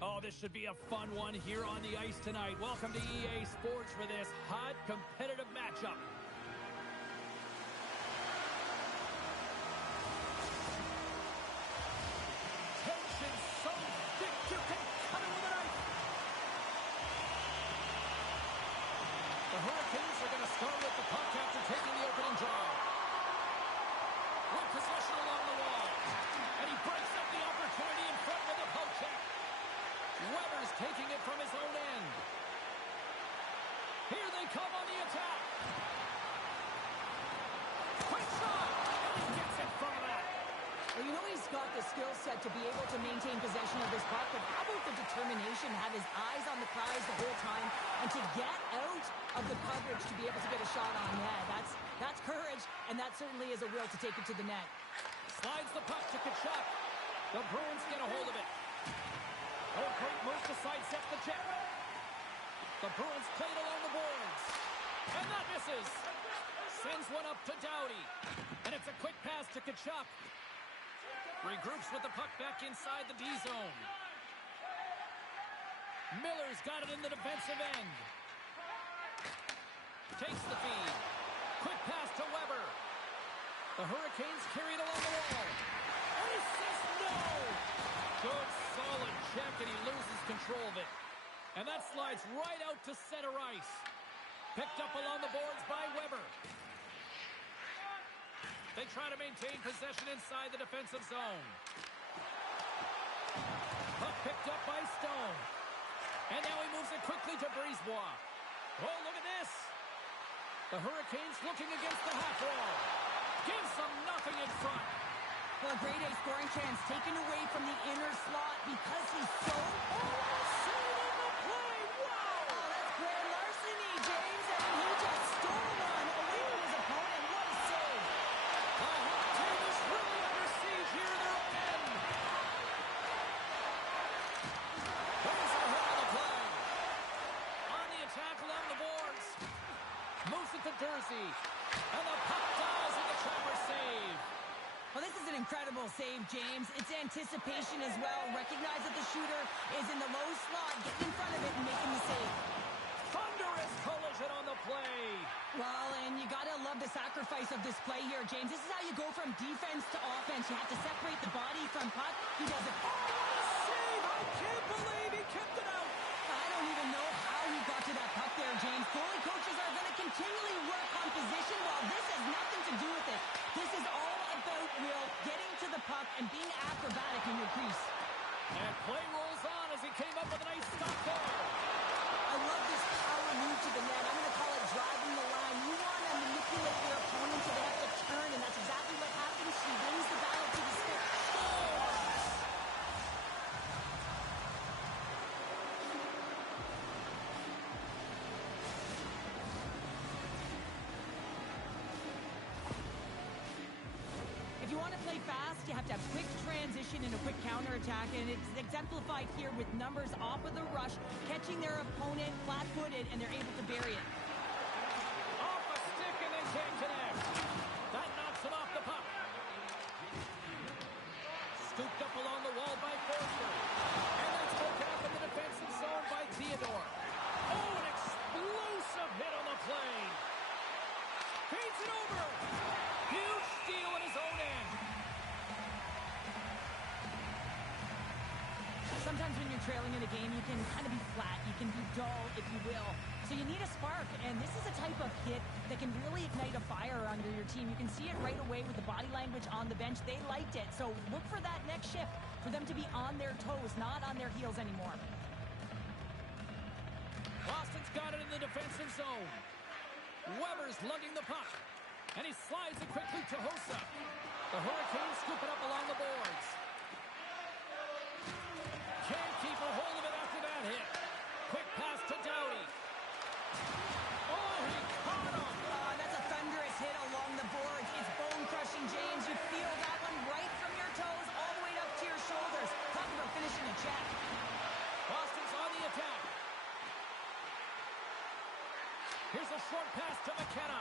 Oh, this should be a fun one here on the ice tonight. Welcome to EA Sports for this hot, competitive matchup. Tension so thick you can cut it with a knife. The Hurricanes are going to start with the puck after taking the opening draw. With possession along the wall. And he breaks up the opportunity in front with a poke check. Weber's taking it from his own end. Here they come on the attack. Quick shot! And he gets it from that. Well, you know he's got the skill set to be able to maintain possession of this puck, but how about the determination, have his eyes on the prize the whole time, and to get out of the coverage to be able to get a shot on net. That's courage, and that certainly is a will to take it to the net. Slides the puck to Tkachuk. The Bruins get a hold of it. Oh, great move to sidestep the check. The Bruins play it along the boards. And that misses. Sends one up to Doughty. And it's a quick pass to Tkachuk. Regroups with the puck back inside the D zone. Miller's got it in the defensive end. Takes the feed. Quick pass to Weber. The Hurricanes carry it along the wall. And he says no! Good, solid check, and he loses control of it. And that slides right out to center ice. Picked up along the boards by Weber. They try to maintain possession inside the defensive zone. Puck picked up by Stone. And now he moves it quickly to Brisebois. Oh, look at this. The Hurricanes looking against the half wall. Gives them nothing in front. Well, a grade A scoring chance taken away from the inner slot because he's so... Saving the play! Wow! Oh, that's grand larceny, James. I mean, he just stole one away from his opponent. What a save. The home team is really under siege here in their own end. There's a hit on the play. On the attack along the boards. Moves it to Dursey. And the puck dies in the Trapper save. Well, this is an incredible save, James. It's anticipation as well. Recognize that the shooter is in the low slot, getting in front of it and making the save. Thunderous collision on the play. Well, and you got to love the sacrifice of this play here, James. This is how you go from defense to offense. You have to separate the body from puck. He does it. Oh, what a save! I can't believe he kept it out. I don't even know how he got to that puck there, James. Goalie coaches are going to continually work on position while this has nothing to do with it. This is all about Will getting to the puck and being acrobatic in your crease. And play rolls on as he came up with a nice stop there. I love this power move to the net. I'm going to call it driving the line. You want to manipulate your opponent so they have to turn, and that's exactly what happens. She wins the battle to the stick. If you want to play fast, you have to have quick transition and a quick counterattack, and it's exemplified here with numbers off of the rush, catching their opponent flat-footed, and they're able to bury it. Off a stick and then can't connect. That knocks him off the puck. Scooped up along the wall by Forster. And that's broken up in the defensive zone by Theodore. Oh, an explosive hit on the play. Feeds it over. Huge steal in his own end. Sometimes when you're trailing in a game, you can kind of be flat. You can be dull, if you will. So you need a spark, and this is a type of hit that can really ignite a fire under your team. You can see it right away with the body language on the bench. They liked it. So look for that next shift, for them to be on their toes, not on their heels anymore. Boston's got it in the defensive zone. Weber's lugging the puck. And he slides it quickly to Hossa. The Hurricanes scoop it up along the boards. Can't keep a hold of it after that hit. Quick pass to Doughty. Oh, he caught him. That's a thunderous hit along the boards. It's bone-crushing, James. You feel that one right from your toes all the way up to your shoulders. Talk about finishing a check. Boston's on the attack. Here's a short pass to McKenna.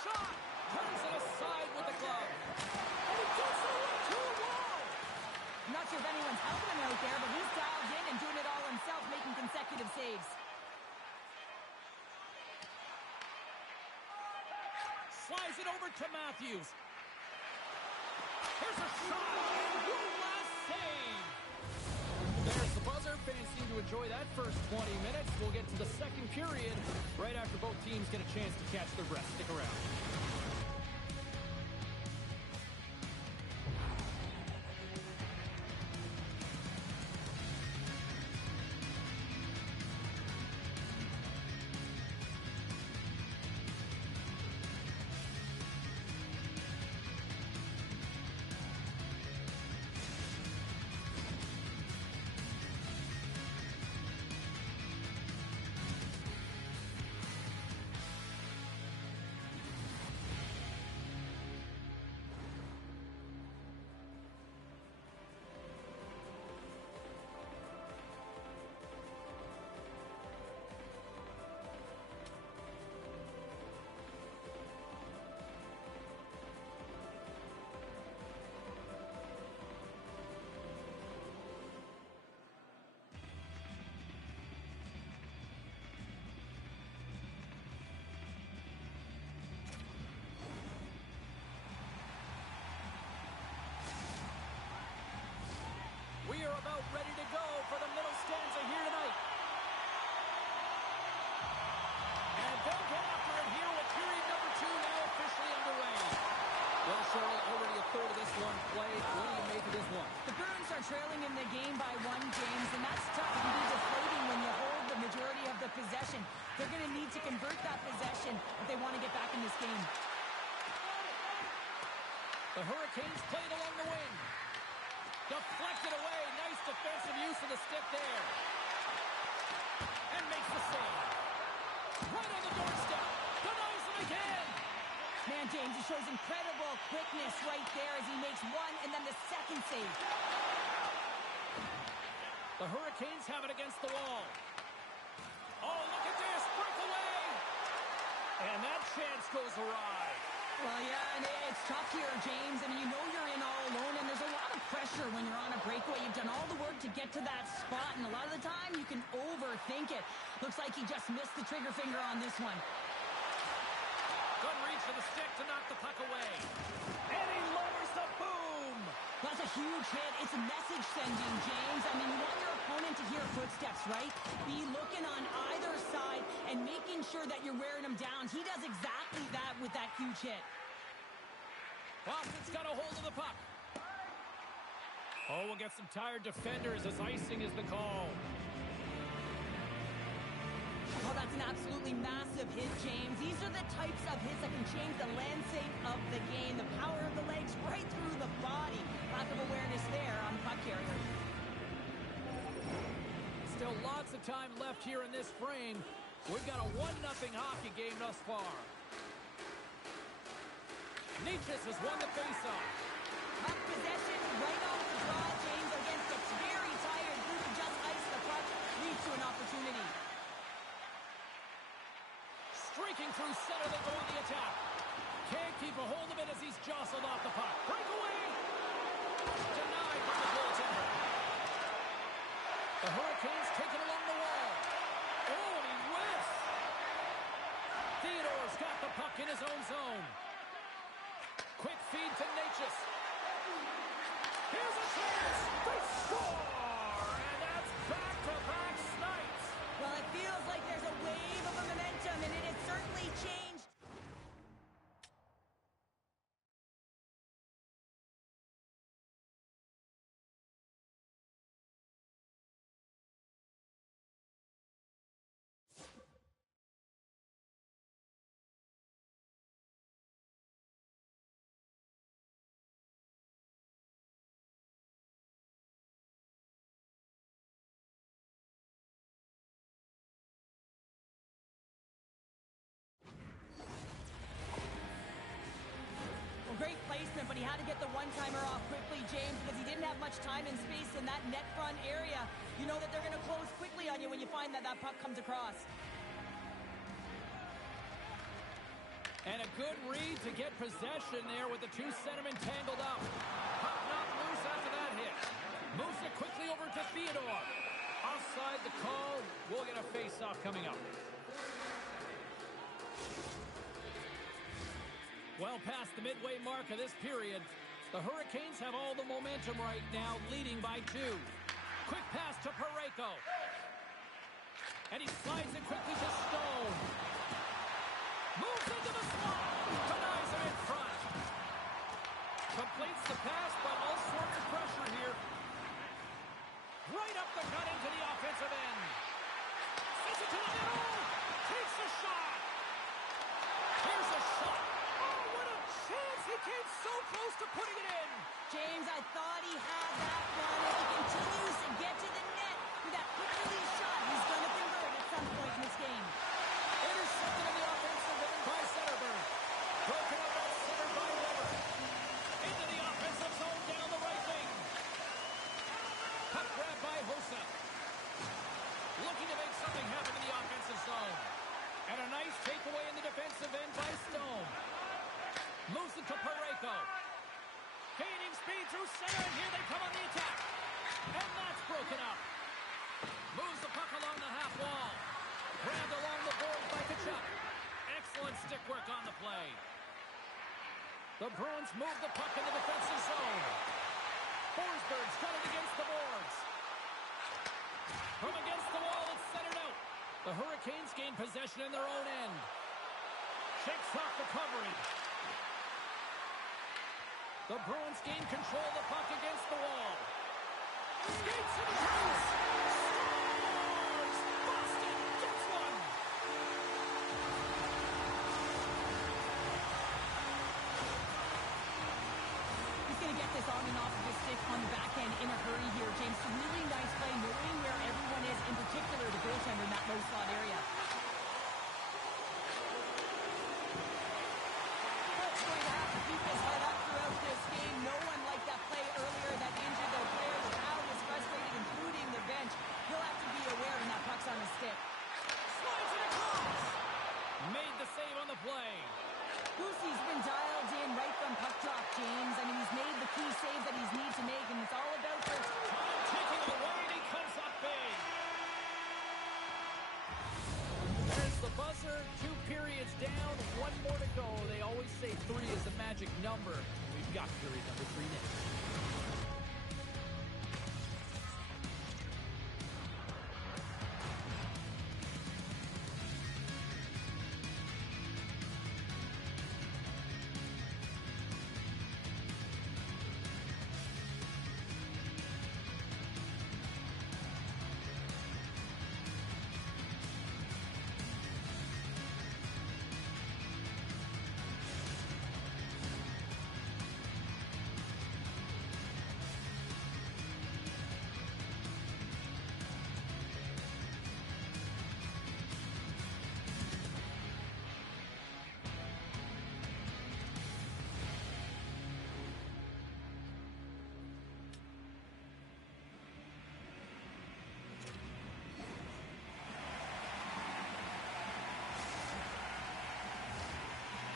Shot! Turns it aside with the glove. And he gets it to a wall! I'm not sure if anyone's helping him out there, but he's dialed in and Flies it over to Matthews. Here's a shot. One last save. There's the buzzer. Fans seem to enjoy that first 20 minutes. We'll get to the second period right after both teams get a chance to catch their breath. Stick around. We are about ready to go for the middle stanza here tonight. And they'll get after it here with period number 2 now officially underway. Well, Cheryl, already a third of this one played. What do you make of this one? The Bruins are trailing in the game by 1, James, and that's tough. It can be deflating when you hold the majority of the possession. They're going to need to convert that possession if they want to get back in this game. The Hurricanes played along the wing. Deflected away. Nice defensive use of the stick there. And makes the save. Right on the doorstep. Denies it again. Man, James, he shows incredible quickness right there as he makes one and then the second save. The Hurricanes have it against the wall. Oh, look at this. Breakaway. And that chance goes awry. Well, yeah, and it's tough here, James. I mean, you know you're in all alone, and there's a lot of pressure when you're on a breakaway. You've done all the work to get to that spot, and a lot of the time you can overthink it. Looks like he just missed the trigger finger on this one. Good reach for the stick to knock the puck away. And he lowers the boom. That's a huge hit. It's a message sending, James. I mean, you want your opponent to hear footsteps, right? Be looking on either side and making sure that you're wearing them down. He does exactly that with that huge hit. Boston's got a hold of the puck. Oh, we'll get some tired defenders as icing is the call. Oh, that's an absolutely massive hit, James. These are the types of hits that can change the landscape of the game. The power of the legs right through the body. Lack of awareness there on the puck carrier. Still lots of time left here in this frame. We've got a 1-0 hockey game thus far. Necas has won the faceoff. Puck possession right off the draw, James. Again, gets very tired. Who can just ice the puck leads to an opportunity. Streaking through center, they go on the attack. Can't keep a hold of it as he's jostled off the puck. Breakaway! Denied by the goaltender. The Hurricanes take it along the wall. Oh, and he whiffs. Theodore's got the puck in his own zone. Quick feed to Necas. Here's a chance. They score! And that's back-to-back snipes. Well, it feels like there's a wave of momentum, and it has certainly changed. Great placement, but he had to get the one-timer off quickly, James, because he didn't have much time and space in that net front area. You know that they're going to close quickly on you when you find that that puck comes across. And a good read to get possession there with the two centermen tangled up. Puck knocked loose after that hit. Moves it quickly over to Theodore. Offside the call. We'll get a face-off coming up. Well past the midway mark of this period, the Hurricanes have all the momentum right now, leading by 2. Quick pass to Parayko. And he slides it quickly to Stone. Moves into the slot. Denies him in front. Completes the pass, but all sorts of pressure here. Right up the gut into the offensive end. Sends it to the middle. Takes a shot. Here's a shot. Oh, what a chance. He came so close to putting it in. James, I thought he had that one. If he continues to get to the net with that quick release shot, he's going to convert at some point in this game. Intercepted in the offensive end by Zetterberg. Broken up at center by Weber. Into the offensive zone down the right wing. Puck grab by Hossa. Looking to make something happen in the offensive zone. And a nice takeaway in the defensive end by Stone. Moves it to Parayko. Gaining speed through center, and here they come on the attack. And that's broken up. Moves the puck along the half wall. Grabbed along the boards by Tkachuk. Excellent stick work on the play. The Bruins move the puck in the defensive zone. Forsberg's got it against the boards. From against the wall, it's centered out. The Hurricanes gain possession in their own end. Shakes off the coverage. The Bruins gain control of the puck against the wall. Skates to the crease. Scores! Boston gets one. He's going to get this on and off of his stick on the back end in a hurry here, James. Really nice play, knowing where everyone is, in particular the goaltender in that low slot area. That's going to have to keep his head up throughout this game. No one liked that play earlier that injured their player. The crowd was frustrated, including the bench. He'll have to be aware when that puck's on the stick. Slides it across. Made the save on the play. Boosie's been dialed in right from puck drop, James. I mean, he's made the key save that he's need to make, and it's all about the Time taking it away, and he comes up big. There's the buzzer. 2 periods down, 1 more to go. They always say 3 is the magic number. We've got period number 3 next.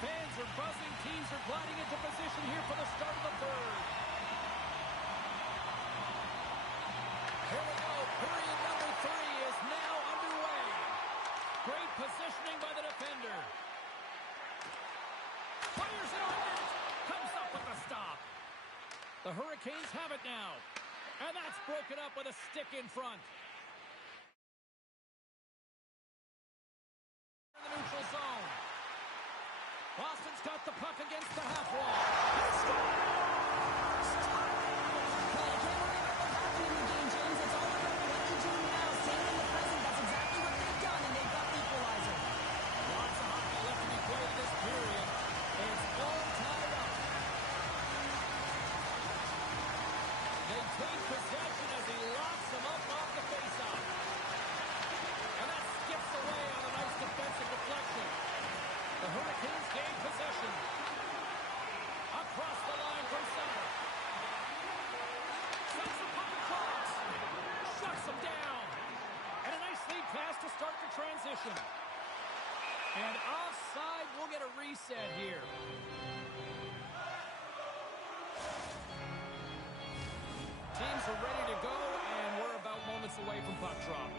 Fans are buzzing. Teams are gliding into position here for the start of the third. Here we go. Period number 3 is now underway. Great positioning by the defender. Fires it on net. Comes up with the stop. The Hurricanes have it now. And that's broken up with a stick in front. In the neutral zone. Boston's got the puck against the half wall. He scores! Well, you can't worry about what happened in the game, James. It's all about what you do now. Staying in the present. That's exactly what they've done, and they've got the equalizer. Lots of hockey left to be played this period. It's all tied up. They take possession as he locks them up off the faceoff. And that skips away on a nice defensive deflection. The Hurricanes gain possession. Across the line from center. Sends the puck across. Shuts them down. And a nice lead pass to start the transition. And offside, we'll get a reset here. Teams are ready to go, and we're about moments away from puck drop.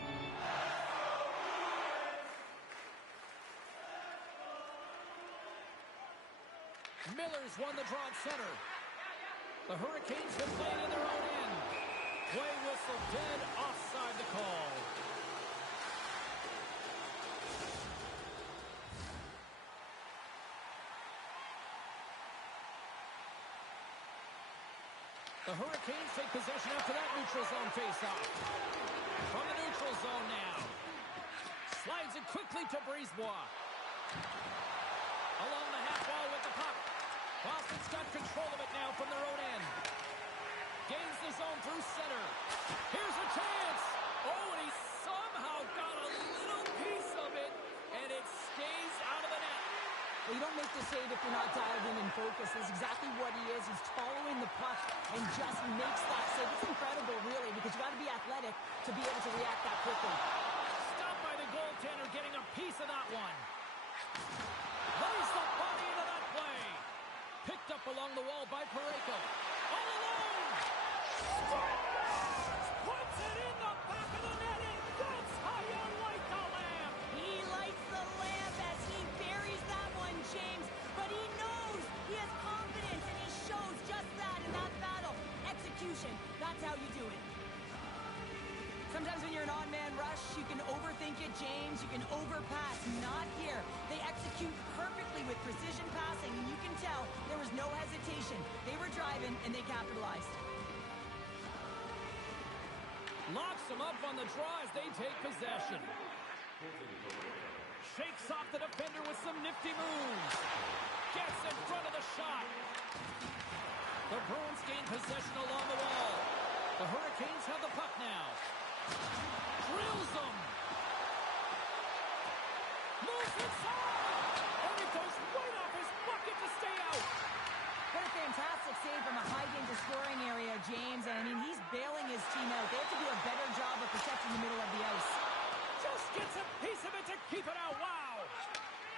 Miller's won the draw at center. The Hurricanes have played in their own end. Play whistle dead, offside the call. The Hurricanes take possession after that neutral zone faceoff. From the neutral zone now. Slides it quickly to Brisebois. Along the half wall with the puck. Boston's got control of it now from their own end. Gains the zone through center. Here's a chance. Oh, and he somehow got a little piece of it, and it stays out of the net. Well, you don't make the save if you're not dialed in and focused. That's exactly what he is. He's following the puck and just makes that save. It's incredible, really, because you got to be athletic to be able to react that quickly. Stopped by the goaltender, getting a piece of that one. Lays the body into that play. Picked up along the wall by Parayko. All alone. Puts it in the back of the net, and that's how you light the lamp. He lights the lamp as he buries that one, James. But he knows he has confidence, and he shows just that in that battle. Execution. That's how you do it. Sometimes when you're an on-man rush, you can overthink it, James. You can overpass. Not here. They execute perfectly with precision passing, and you can tell there was no hesitation. They were driving, and they capitalized. Locks them up on the draw as they take possession. Shakes off the defender with some nifty moves. Gets in front of the shot. The Bruins gain possession along the wall. The Hurricanes have the puck now. Drills them. Moves inside. And it goes right off his bucket to stay out. What a fantastic save from a high-danger scoring area, James. And, I mean, he's bailing his team out. They have to do a better job of protecting the middle of the ice. Just gets a piece of it to keep it out. Wow.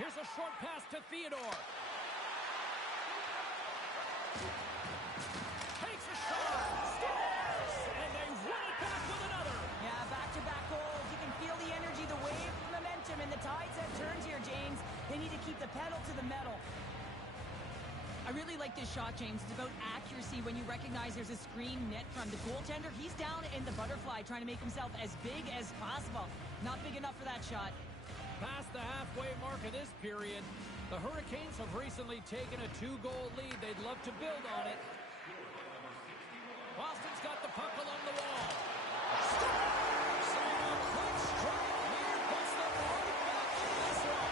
Here's a short pass to Theodore. Takes a shot. Scores. And they run it back with another. Yeah, back-to-back goals. You can feel the energy, the wave, the momentum, and the tides have turned here, James. They need to keep the pedal to the metal. I really like this shot, James. It's about accuracy when you recognize there's a screen net from the goaltender. He's down in the butterfly trying to make himself as big as possible. Not big enough for that shot. Past the halfway mark of this period, the Hurricanes have recently taken a 2-goal lead. They'd love to build on it. Boston's got the puck along the wall. Scores! And a quick strike here puts them right back in this one.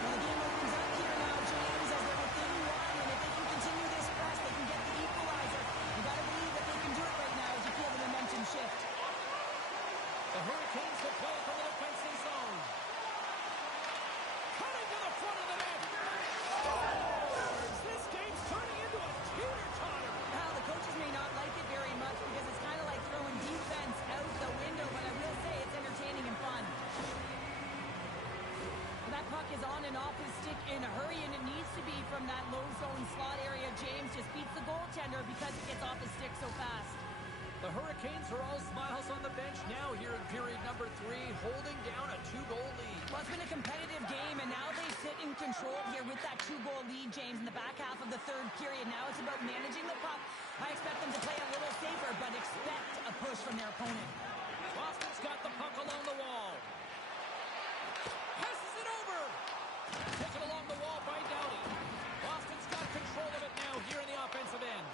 Well, the game opens up here now, James, as they're within one, and if they can continue this press, they can get the equalizer. You got to believe that they can do it right now as you feel the momentum shift. The Hurricanes will play from the defensive zone. Cutting to the front of the net. Scores! This game's turning into a teeter-totter. Well, the coaches may not like it very much because it's kind of like throwing defense out the window, but I will say it's entertaining and fun. That puck is on and off his stick in a hurry, and it needs to be from that low zone slot area. James just beats the goaltender because it gets off his stick so fast. The Hurricanes are all smiles on the bench now here in period number 3, holding down a 2-goal lead. Well, it's been a competitive game, and now they sit in control here with that 2-goal lead, James, in the back half of the third period. Now it's about managing the puck. I expect them to play a little safer, but expect a push from their opponent. Boston's got the puck along the wall. Passes it over. Taken along the wall by Doughty. Boston's got control of it now here in the offensive end.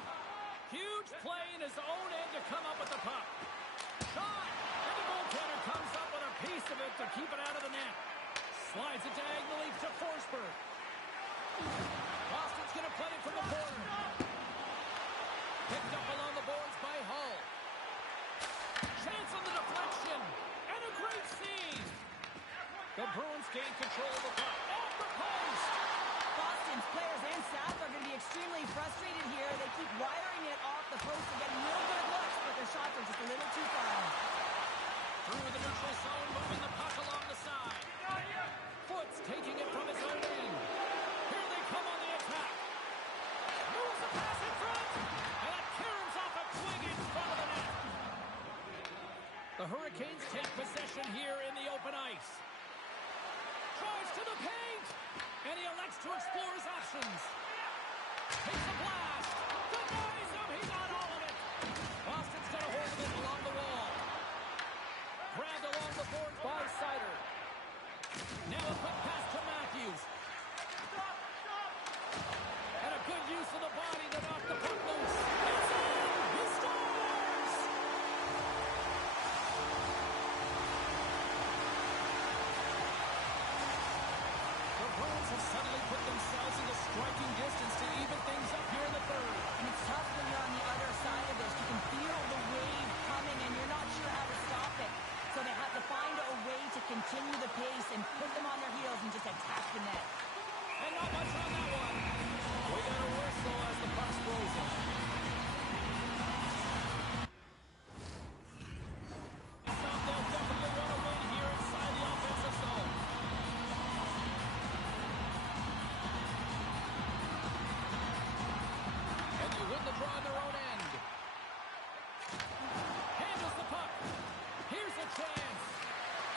Huge play in his own end to come up with the puck. Shot! And the goaltender comes up with a piece of it to keep it out of the net. Slides it diagonally to Forsberg. Boston's going to play it from the corner. Picked up along the boards by Hull. Chance on the deflection. And a great save. The Bruins gain control of the puck. Off the post. Boston's players and staff are going to be extremely frustrated here. They keep wiring it off the post and getting real good looks, but their shots are just a little too far. Through the neutral zone, moving the puck along the side. Foots taking it from his own end. Here they come on the attack. Moves the pass in front. And it caroms off a twig in front of the net. The Hurricanes take possession here in the open ice. Drives to the paint. And he elects to explore his options. takes a blast. Denies him. He got all of it. Boston's got a hold of it along the wall. Grabbed along the board by Seider. Now a quick pass to Matthews. And a good use of the body to knock the puck loose. It's in! He scores! The Bruins have suddenly put themselves into striking distance to even things up here in the third. And it's tough when you're on the other side of this. You can feel the wave coming, and you're not sure how to stop it. So they have to find a way to continue the pace and put them on their heels and just attack the net. And not much on that one. We got a whistle as the puck's frozen. They'll definitely want to win here inside the offensive zone. And they win the draw on their own end. Handles the puck. Here's a chance.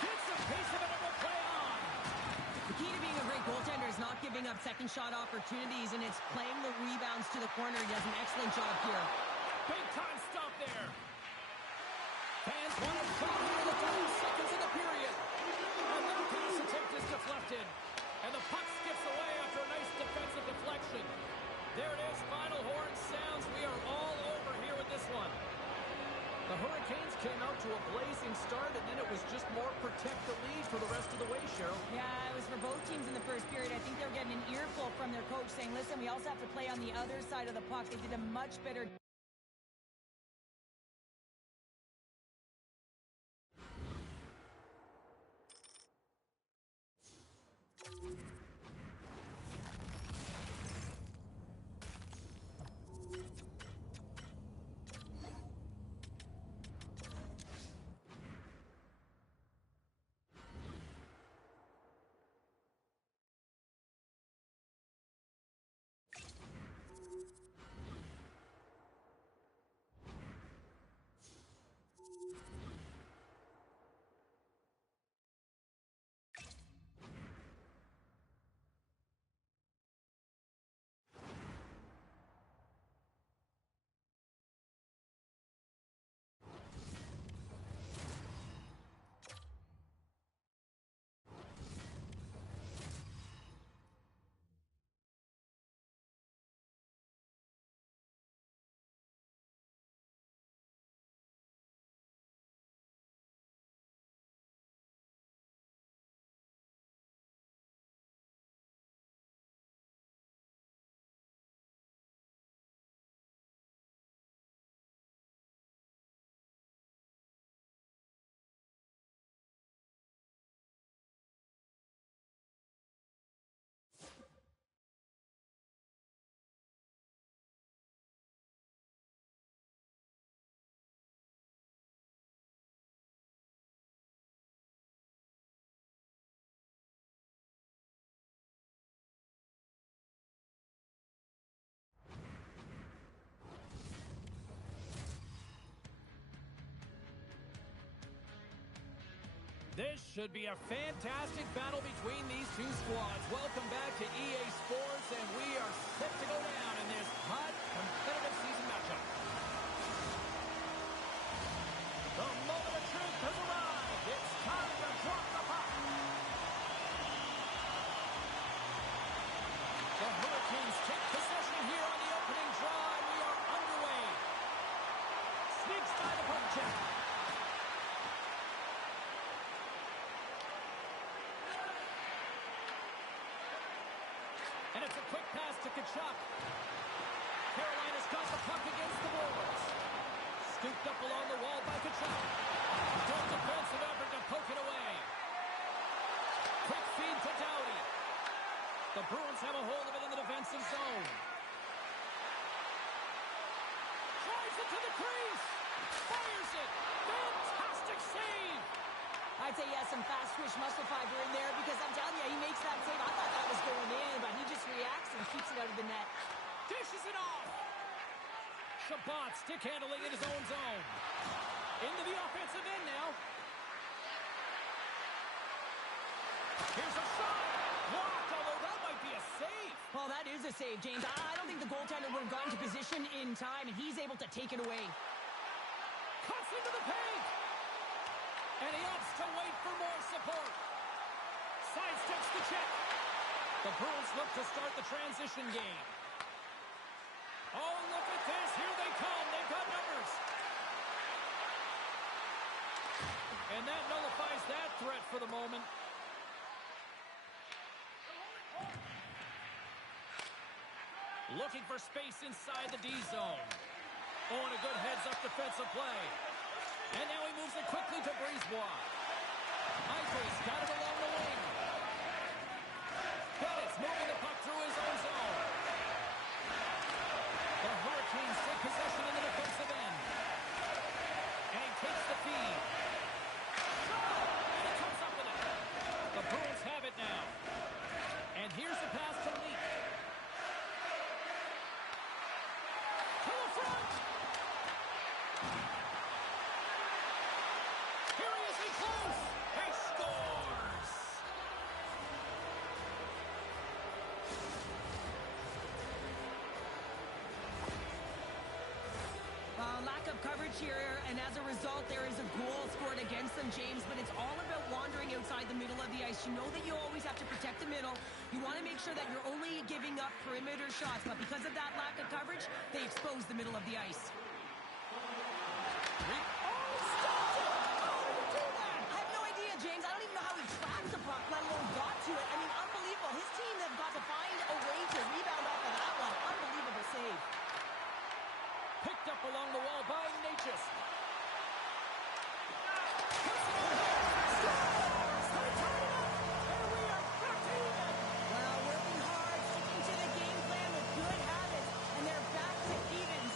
Gets a piece of it and will play on. The key to being a great goaltender is not giving up second shot opportunities, and it's playing the rebounds to the corner. He does an excellent job here. Big time stop there. Fans want a shot here in the 30 seconds of the period. And their pass attempt is deflected. And the puck skips away after a nice defensive deflection. There it is. Final horn sounds. We are all over here with this one. The Hurricanes came out to a blazing start, and then it was just more protect the lead for the rest of the way, Cheryl. Yeah, it was for both teams in the first period. I think they were getting an earful from their coach saying, listen, we also have to play on the other side of the puck. They did a much better This should be a fantastic battle between these two squads. Welcome back to EA Sports, and we are set to go down in this hot, competitive season matchup. The moment of truth has arrived. It's time to drop the puck. The Hurricanes take possession here on the opening draw, and we are underway. Sneaks by the puck check. And it's a quick pass to Tkachuk. Carolina's got the puck against the boards. Scooped up along the wall by Tkachuk. Good defensive effort to poke it away. Quick feed to Doughty. The Bruins have a hold of it in the defensive zone. Drives it to the crease. Fires it. Fantastic save. I'd say, yeah, some fast twitch muscle fiber in there because I'm telling you, he makes that save. I thought that was going in, but he just reacts and keeps it out of the net. Dishes it off. Chabot stick handling in his own zone. Into the offensive end now. Here's a shot. Blocked, although that might be a save. Well, that is a save, James. I don't think the goaltender would have gotten to position in time, and he's able to take it away. Cuts into the paint. And he opts to wait for more support. Sidesteps the check. The Bruins look to start the transition game. Oh, look at this. Here they come. They've got numbers. And that nullifies that threat for the moment. Looking for space inside the D zone. Oh, and a good heads-up defensive play. And now he moves it quickly to Brisebois. Eichels got it along the wing. Bennett's moving the puck through his own zone. The Hurricanes take possession in the defensive end. And he takes the feed. And he comes up with it. The Bruins have it now. And here's the pass to Leak. To the front. Here he is in close. He scores. Lack of coverage here, and as a result, there is a goal scored against them, James, but it's all about wandering outside the middle of the ice. You know that you always have to protect the middle. You want to make sure that you're only giving up perimeter shots, but because of that lack of coverage, they expose the middle of the ice. I have no idea, James. I don't even know how he tracked the puck, let alone got to it. I mean, unbelievable. His team has got to find a way to rebound off of that one. Unbelievable save. Picked up along the wall by Natchez. Well, working hard, sticking to the game plan with good habits, and they're back to evens.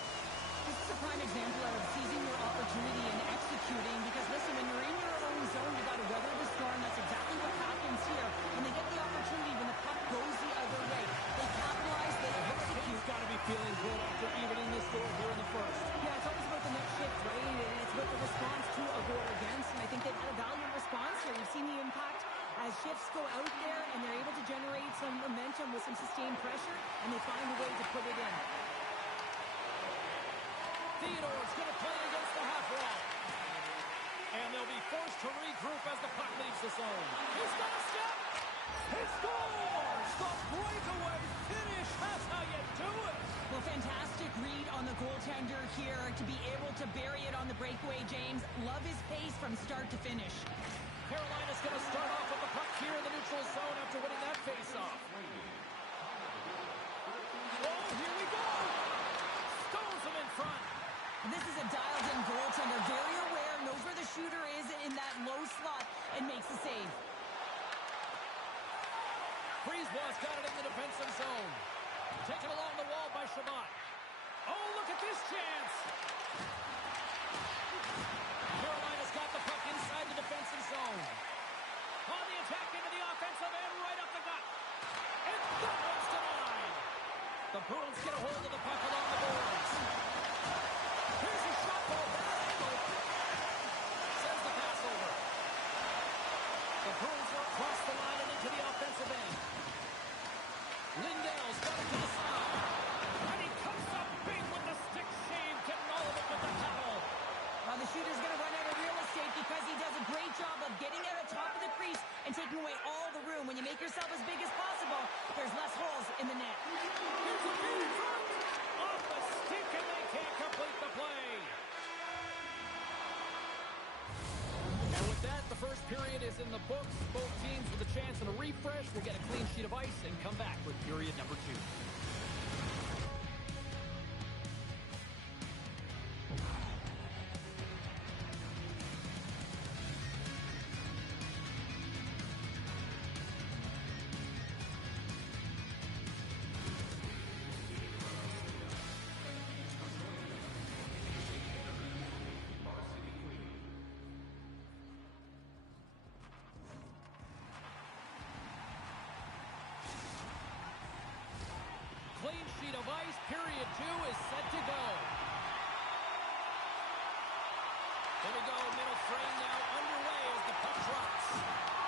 This is a prime example of seizing your opportunity and executing, because listen, when you're in your own zone, you got to weather the storm. That's exactly what happens here. When they get the opportunity, when the puck goes the other way, they capitalize, they execute. He's got to be feeling good after evening this score here in the first. Yeah, it's always about the next shift, right? And it's about the response to a goal against, and I think they've had a valiant response here. We've seen the impact as shifts go out there, and they're able to generate some momentum with some sustained pressure, and they find a way to put it in. Theodore's going to play against the half wall. And they'll be forced to regroup as the puck leaves the zone. He's got a step. He scores! The breakaway finish. That's how you do it. Well, fantastic read on the goaltender here to be able to bury it on the breakaway, James. Love his pace from start to finish. Carolina's going to start off with the puck here in the neutral zone after winning that faceoff. Oh, here we go. Stones him in front. This is a dialed-in goaltender, very aware, knows where the shooter is in that low slot, and makes the save. Brisebois got it in the defensive zone. Taken along the wall by Chabot. Oh, look at this chance. Carolina's got the puck inside the defensive zone. On the attack into the offensive end, right up the gut. And that one's denied. The Bruins get a hold of the puck along the boards. Here's a shot ball, bad angle. Sends the pass over. The Bruins are across the line and into the offensive end. Lindell's got it to the side. And he comes up big with the stick save, getting all of it with the towel. The shooter's going to run out of real estate because he does a great job of getting out of top of the crease and taking away all the room. When you make yourself as big as possible, there's less holes in the net. Here's a feed in front. Off the stick, and they can't complete the play. And with that, the first period is in the books. Both teams with a chance and a refresh will get a clean sheet of ice and come back with period number 2. Clean sheet of ice, period 2 is set to go. Here we go, middle frame now underway as the puck drops.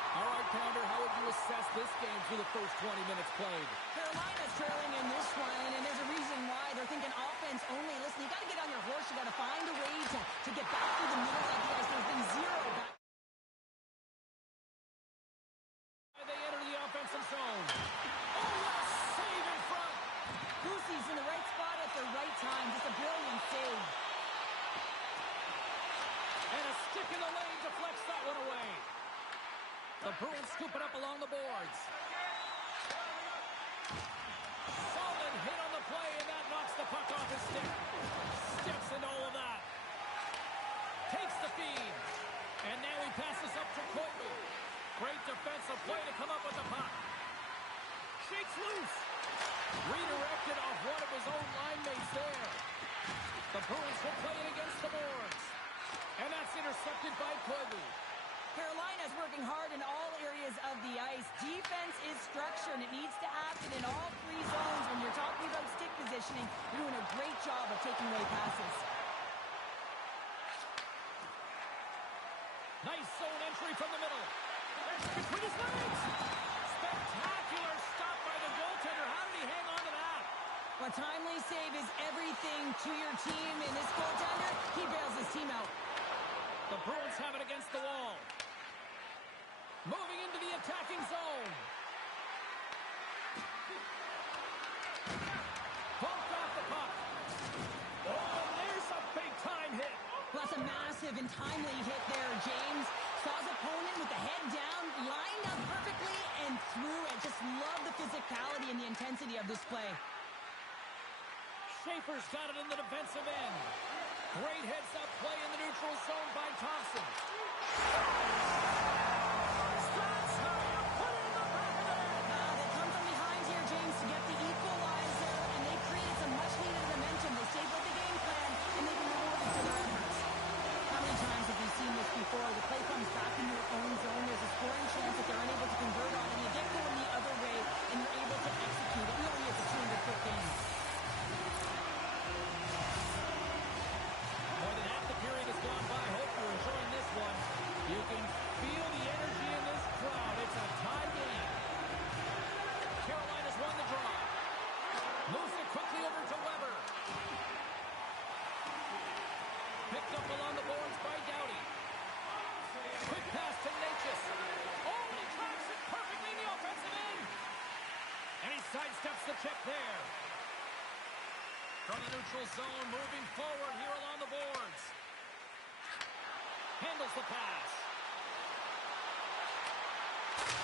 All right, Pounder, how would you assess this game through the first 20 minutes played? Carolina's trailing in this one, and there's a reason why. They're thinking offense only. Listen, you got to get on your horse. You got to find a way to get back through the middle of the ice. There's been zero back. They enter the offensive zone. Oh, what a save in front. Goosey's in the right spot at the right time. Just a brilliant save. And a stick in the lane deflects that one away. The Bruins scoop it up along the boards. Solid hit on the play, and that knocks the puck off his stick. Steps into all of that. Takes the feed. And now he passes up to Koivu. Great defensive play to come up with the puck. Shakes loose. Redirected off one of his own line mates there. The Bruins will play it against the boards. And that's intercepted by Koivu. Carolina's working hard in all areas of the ice. Defense is structure, and it needs to happen in all three zones. When you're talking about stick positioning, you're doing a great job of taking away passes. Nice zone entry from the middle. Between his legs. Spectacular stop by the goaltender. How did he hang on to that? A timely save is everything to your team, and this goaltender, he bails his team out. The Bruins have it against the wall. Moving into the attacking zone. Bumped off the puck. Oh, there's a big-time hit. Well, that's a massive and timely hit there, James. Saw his opponent with the head down, lined up perfectly, and threw it. Just love the physicality and the intensity of this play. Schaefer's got it in the defensive end. Great heads-up play in the neutral zone by Thompson. They come from behind here, James, to get the equalizer, and they created some much-needed momentum. They stayed with the game plan, and they've been rewarded for their efforts. How many times have we seen this before? The play comes back in your own zone. There's a scoring chance that they're unable to convert on, and you get going the other way, and you're able to execute. It really is a 200-foot game. More than half the period has gone by. Hope you're enjoying this one. You can feel the energy in this crowd. It's a tie game. Carolina's won the draw. Moves it quickly over to Weber. Picked up along the boards by Doughty. Quick pass to Natchez. Oh, he tracks it perfectly in the offensive end. And he sidesteps the check there. From the neutral zone, moving forward here along the boards. Handles the pass.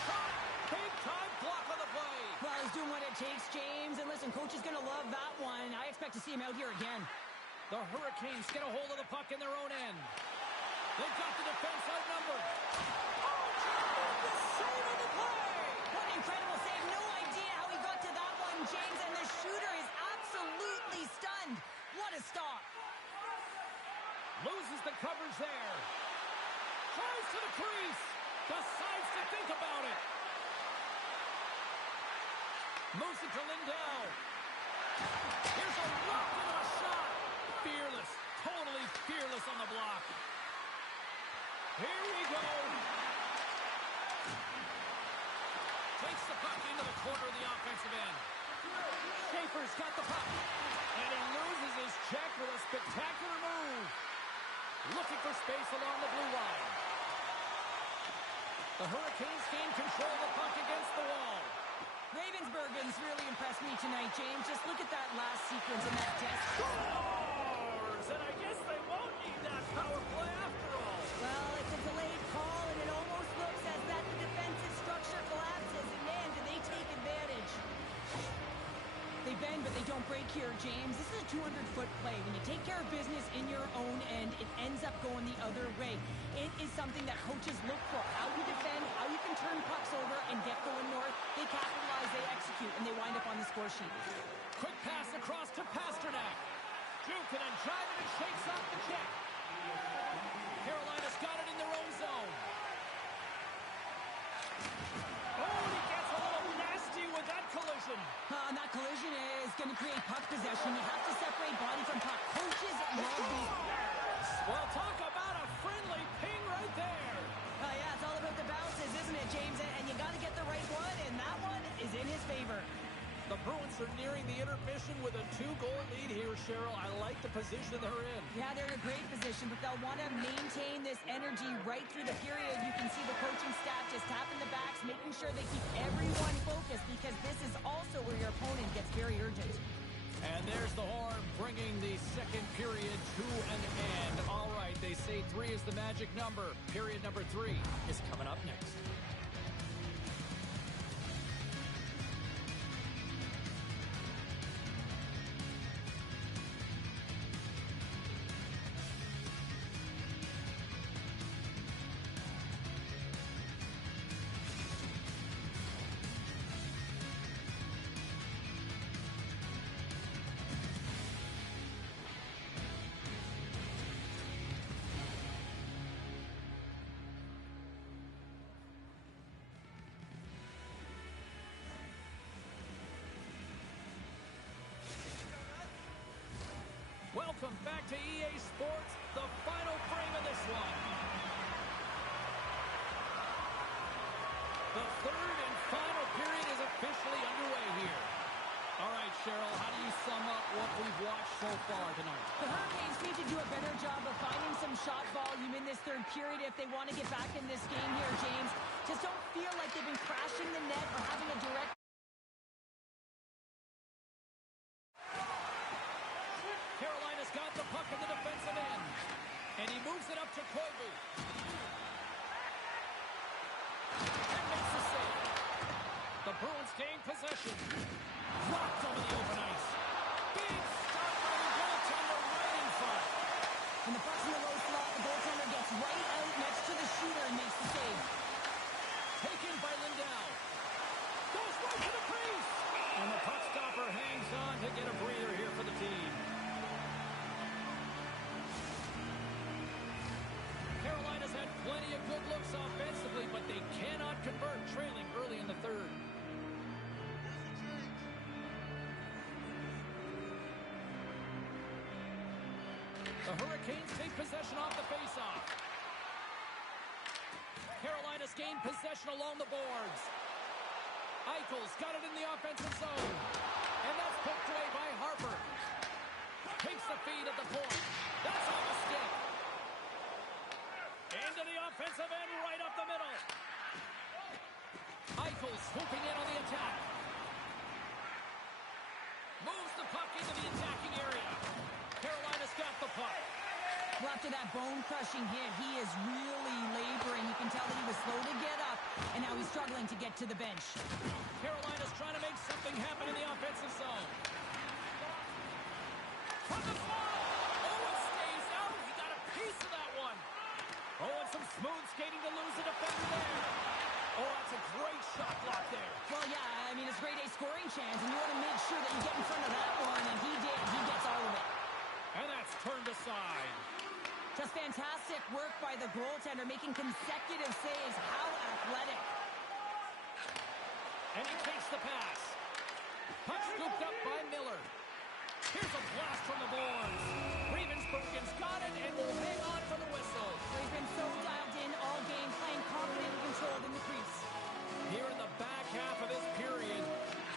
Shot! Big-time block on the play. Well, he's doing what it takes, James. And listen, coach is going to love that one. I expect to see him out here again. The Hurricanes get a hold of the puck in their own end. They've got the defense outnumbered. Oh, the save of the play! What an incredible save. No idea how he got to that one, James. And the shooter is absolutely stunned. What a stop. Loses the coverage there. Tries to the crease. Decides to think about it. Moves it to Lindell. Here's a rock and a shot. Fearless. Totally fearless on the block. Here we go. Takes the puck into the corner of the offensive end. Schaefer's got the puck. And he loses his check with a spectacular move. Looking for space along the blue line. The Hurricanes gain control of the puck against the wall. Ravensburgen's really impressed me tonight, James. Just look at that last sequence in that desk. Scores! And I guess they won't need that power play after all. Well, it's a delayed call, and it almost looks as that the defensive structure collapses. And man, do they take advantage. They bend, but they don't break here, James. This is a 200-foot play. When you take care of business in your own end, it ends up going the other way. It is something that coaches look for. How you defend, how you can turn pucks over and get going north. They capitalize, they execute, and they wind up on the score sheet. Quick pass across to Pasternak. Jukin and driving and shakes off the check. Carolina's got it in their own zone. Oh, and he gets a little nasty with that collision. And that collision is going to create puck possession. You have to separate body from puck. Coaches love these. Well, talk about a friendly ping right there. Yeah, it's all about the bounces, doesn't it, James? And you got to get the right one, and that one is in his favor. The Bruins are nearing the intermission with a 2-goal lead here, Cheryl. I like the position they're in. Yeah, they're in a great position, but they'll want to maintain this energy right through the period. You can see the coaching staff just tapping the backs, making sure they keep everyone focused, because this is also where your opponent gets very urgent. And there's the horn, bringing the second period to an end. All right, they say 3 is the magic number. Period number 3 is coming up next. Welcome back to EA Sports, the final frame of this one. The third and final period is officially underway here. All right, Cheryl, how do you sum up what we've watched so far tonight? The Hurricanes need to do a better job of finding some shot volume in this third period if they want to get back in this game here, James. Just don't feel like they've been crashing the net or having a direct... Carolina's got the puck in the defensive end. And he moves it up to Koivu. And makes the save. The Bruins gain possession. Dropped over the open ice. Big stop by the goaltender right in front. When the puck's in the low slot, the goaltender gets right out next to the shooter and makes the save. Taken by Lindell. Goes right to the crease. And the puck stopper hangs on to get a breather here for the team. Carolina's had plenty of good looks offensively, but they cannot convert, trailing early in the third. The Hurricanes take possession off the faceoff. Carolina's gained possession along the boards. Eichel's got it in the offensive zone. And that's poked away by Harper. Takes the feed at the point. That's off a stick. Into the offensive end, right up the middle. Eichel swooping in on the attack. Moves the puck into the attacking area. Carolina's got the puck. Well, after that bone-crushing hit, he is really laboring. You can tell that he was slow to get up, and now he's struggling to get to the bench. Carolina's trying to make something happen in the offensive zone. From the ball! Owen stays out. He got a piece of that one. Owen some smooth skating to lose the defender there. Oh, that's a great shot block there. Well, yeah, I mean, it's grade A scoring chance, and you want to make sure that you get in front of that one, and he did. He gets all of it. And that's turned aside. Just fantastic work by the goaltender, making consecutive saves. How athletic. And he takes the pass. Puck scooped up by Miller. Here's a blast from the boards. Ravensburgen's got it and will hang on for the whistle. He's been so dialed in all game, playing confident and controlled in the crease. Here in the back half of this period,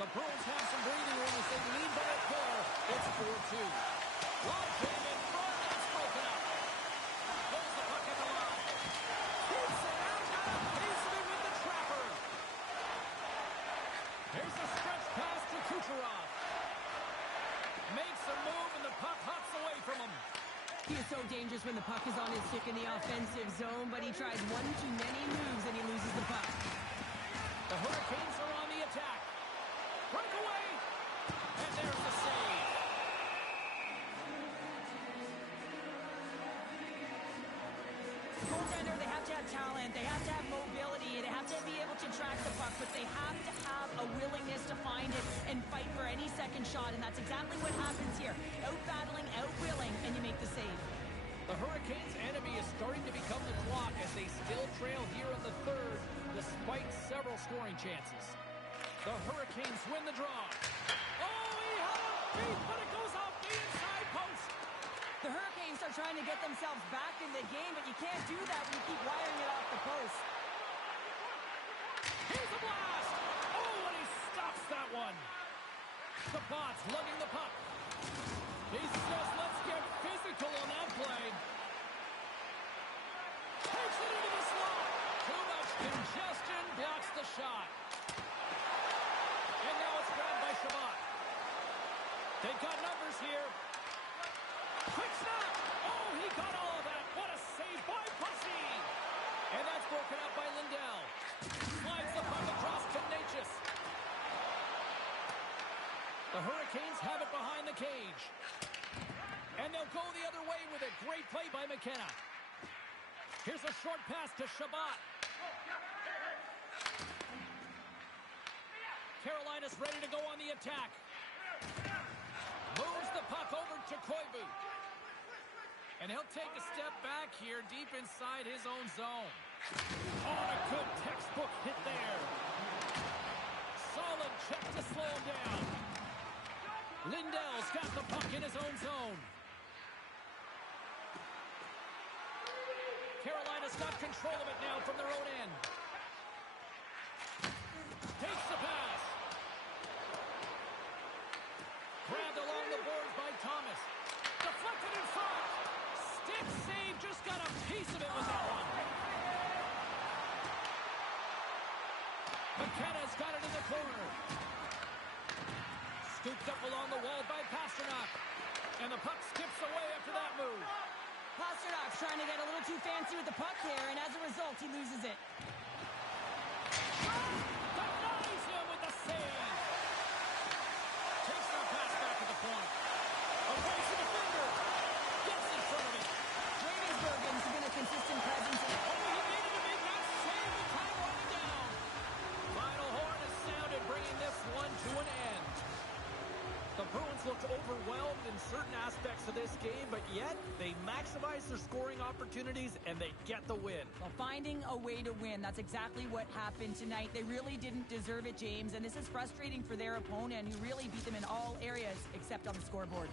the Bruins have some breathing room as they lead by a goal. It's 4-2. Long jam in front, and it's broken up. Pulls the puck at the line. Keeps it out, got a piece of it with the trapper. Here's a stretch pass to Kucherov. Makes a move, and the puck hops away from him. He is so dangerous when the puck is on his stick in the offensive zone, but he tries one too many moves and he loses the puck. The Hurricanes are on the attack. Breakaway, and there's the save. Goaltender, they have to have talent, they have to have mobility, they have to be able to track the puck, but they have to have a willingness to find it and fight for any second shot, and that's exactly what happens here. Out-battling, out-willing, and you make the save. The Hurricanes' enemy is starting to become the clock as they still trail here in the third, despite several scoring chances. The Hurricanes win the draw. Oh, he had a beat, but it goes off the inside post. The Hurricanes are trying to get themselves back in the game, but you can't do that when you keep wiring it off the post. Here's a blast! Oh, and he stops that one. Shabbat's lugging the puck. He says, let's get physical on that play. Takes it into the slot. Too much congestion blocks the shot. And now it's grabbed by Shabbat. They've got numbers here. Quick snap! Oh, he got all of that. What a save by Pussy! And that's broken up by Lindell. Slides the puck across to Natchez. The Hurricanes have it behind the cage. And they'll go the other way with it. Great play by McKenna. Here's a short pass to Shabbat. Carolina's ready to go on the attack. Moves the puck over to Koivu. And he'll take a step back here deep inside his own zone. Oh, a good textbook hit there. Solid check to slow him down. Lindell's got the puck in his own zone. Carolina's got control of it now from their own end. Takes the pass. Grabbed along the boards by Thomas. Deflected in front. Stick save, just got a piece of it with that one. McKenna's got it in the corner. Scooped up along the wall by Pastrnak. And the puck skips away after that move. Pasternak's trying to get a little too fancy with the puck here, and as a result, he loses it. Denies him with the save. Takes the pass back to the point. Away from the defender. Gets in front of it. Ravensburgen's been a consistent presence. Oh, he needed to make that save with time running down. Final horn is sounded, bringing this one to an end. The Bruins looked overwhelmed in certain aspects of this game, but yet they maximize their scoring opportunities and they get the win. Well, finding a way to win, that's exactly what happened tonight. They really didn't deserve it, James, and this is frustrating for their opponent, who really beat them in all areas except on the scoreboard.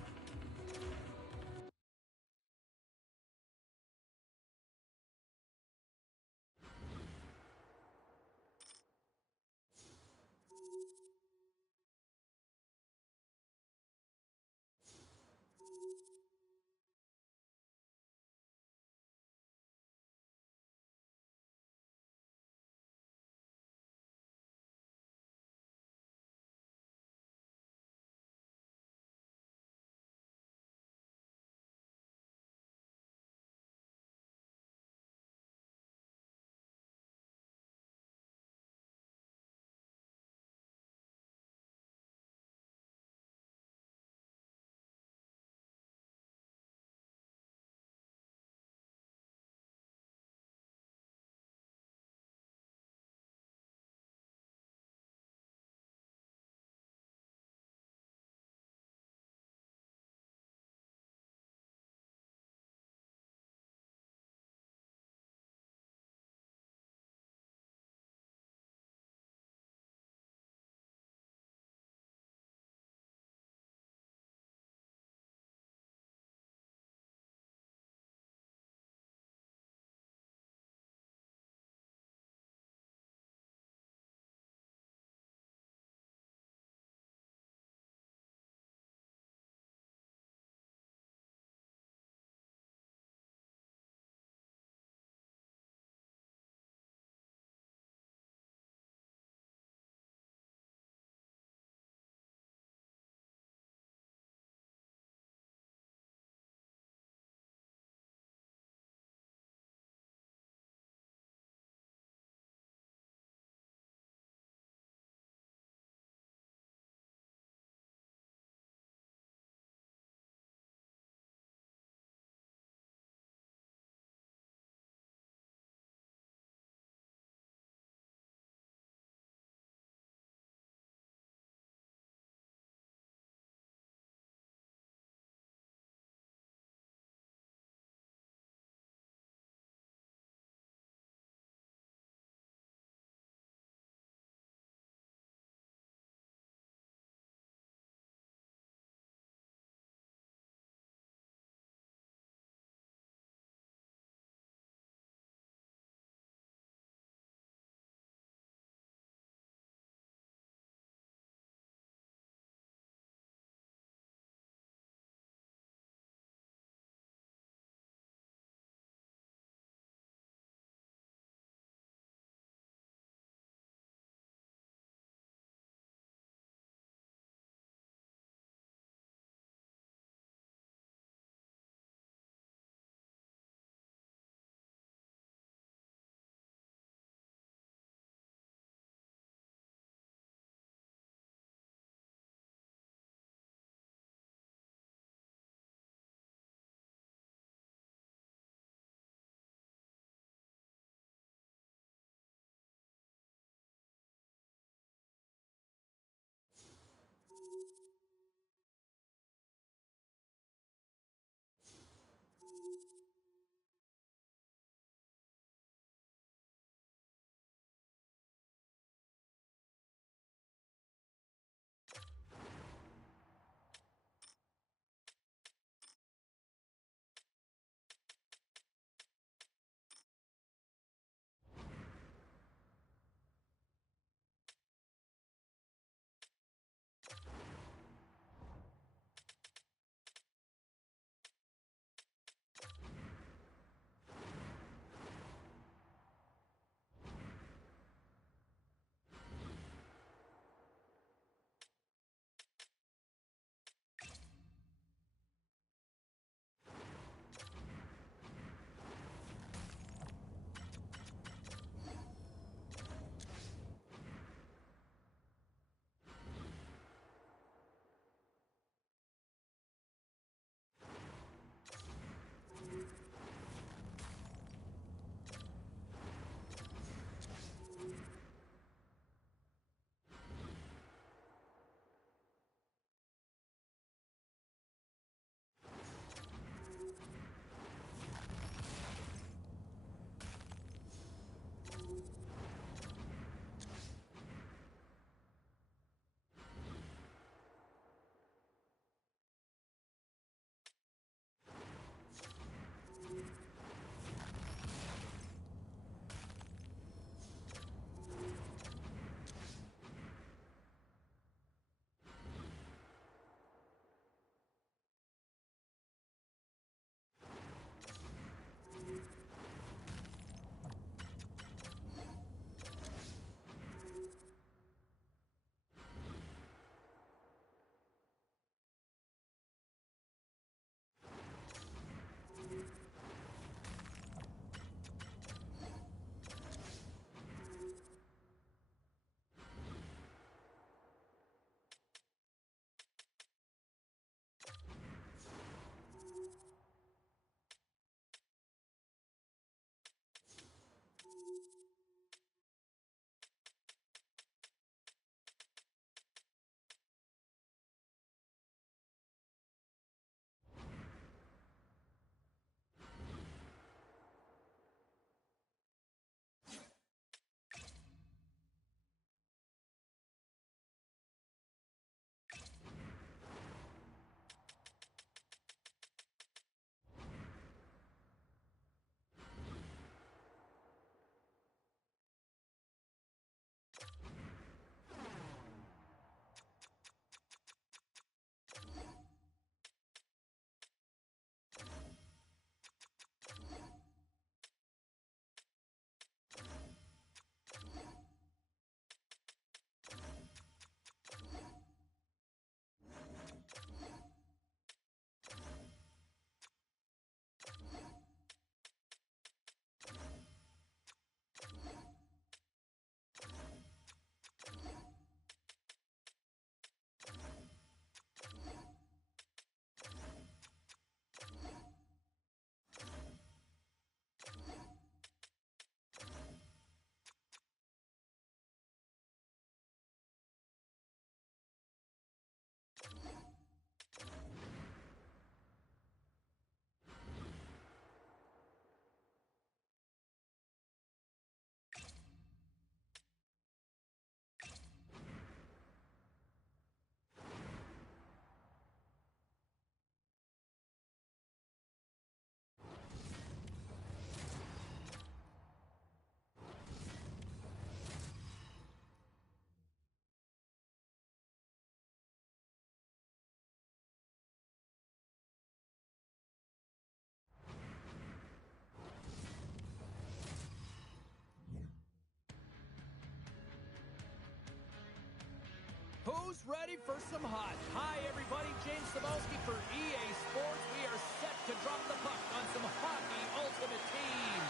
Who's ready for some hot? Hi, everybody. James Cebulski for EA Sports. We are set to drop the puck on some Hockey Ultimate Team.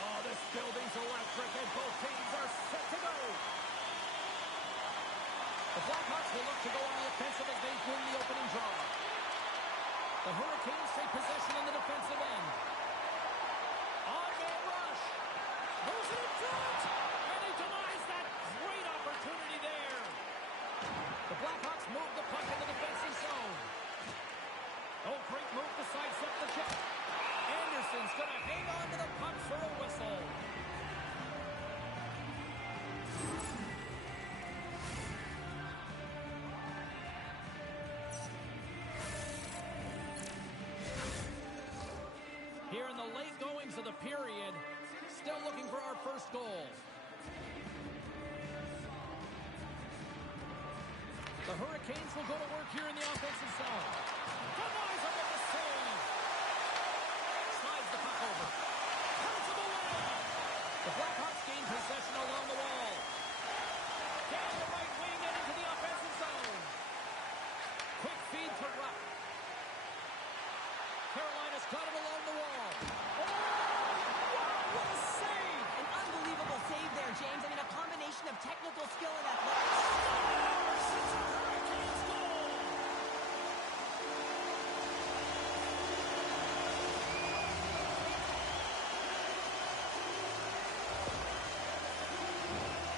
Oh, this building's electric, and both teams are set to go. The Blackhawks will look to go on the offensive as they win the opening draw. The Hurricanes take possession on the defensive end. On-man rush. Moves it in front. And he denies that Great opportunity there. The Blackhawks move the puck in the defensive zone. Oh, great move to sidestep the check. Anderson's going to hang on to the puck for a whistle. Here in the late goings of the period, still looking for our first goal. The Hurricanes will go to work here in the offensive zone. Denies him with the save. Slides the puck over. Turns him away. The Blackhawks gain possession along the wall. Down the right wing and into the offensive zone. Quick feed to Rupp. Carolina's got it along the wall. Oh! Wow, what a save! An unbelievable save there, James. I mean, a combination of technical skill and athletics. Hurricanes goal!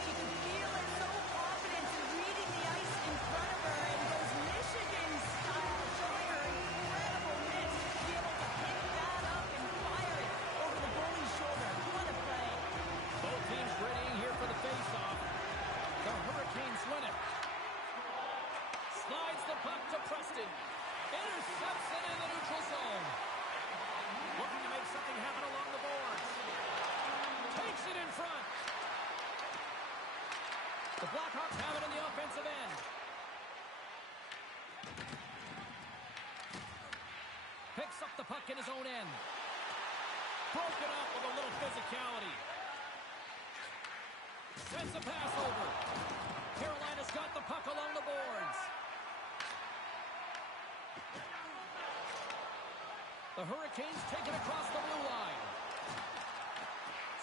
She could feel it, so confident in reading the ice in front of her, and goes Michigan style, showing her incredible mitts to be able to pick that up and fire it over the goalie's shoulder. What a play. Both teams readying here for the face-off. The Hurricanes win it. Slides the puck to Preston. Intercepts it in the neutral zone. Looking to make something happen along the boards. Takes it in front. The Blackhawks have it in the offensive end. Picks up the puck in his own end. Broken up with a little physicality. Sends a pass over. Carolina's got the puck along the boards. The Hurricanes take it across the blue line.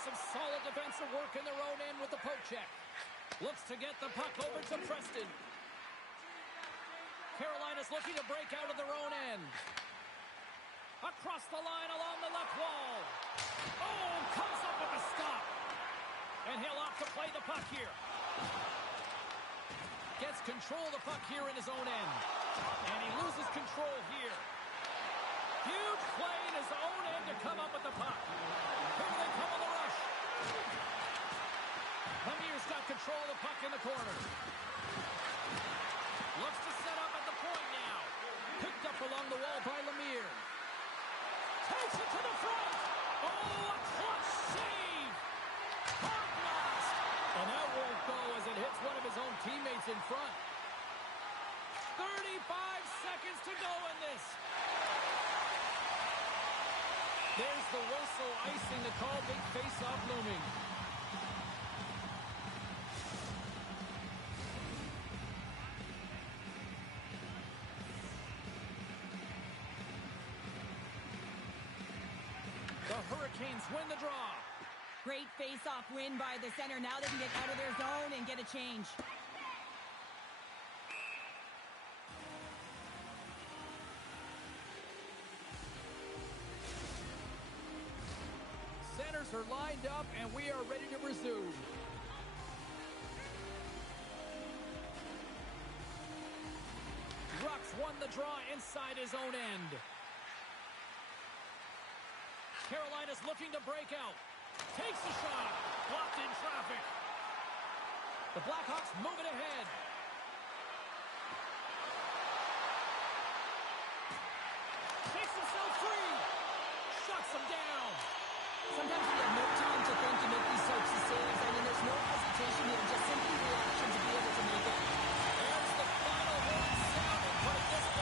Some solid defensive work in their own end with the poke check. Looks to get the puck over to Preston. Carolina's looking to break out of their own end. Across the line along the left wall. Oh, comes up with a stop. And he'll opt to play the puck here. Gets control of the puck here in his own end. And he loses control here. Huge play in his own end to come up with the puck. Here they come on the rush. Lemir's got control of the puck in the corner. Looks to set up at the point now. Picked up along the wall by Lemire. Takes it to the front. Oh, a clutch save. Hard blast. And that won't go as it hits one of his own teammates in front. 35 seconds to go in this. There's the whistle, icing the call, big face-off looming. The Hurricanes win the draw. Great face-off win by the center. Now they can get out of their zone and get a change. Centers are lined up, and we are ready to resume. Ruck's won the draw inside his own end. Carolina's looking to break out. Takes the shot. Blocked in traffic. The Blackhawks move it ahead. Takes himself free. Shuts him down. Sometimes you have no time to think to make these sorts of saves. I mean, there's no hesitation here, just simply reaction to be able to make it. There's the final horn sounding, but at this point,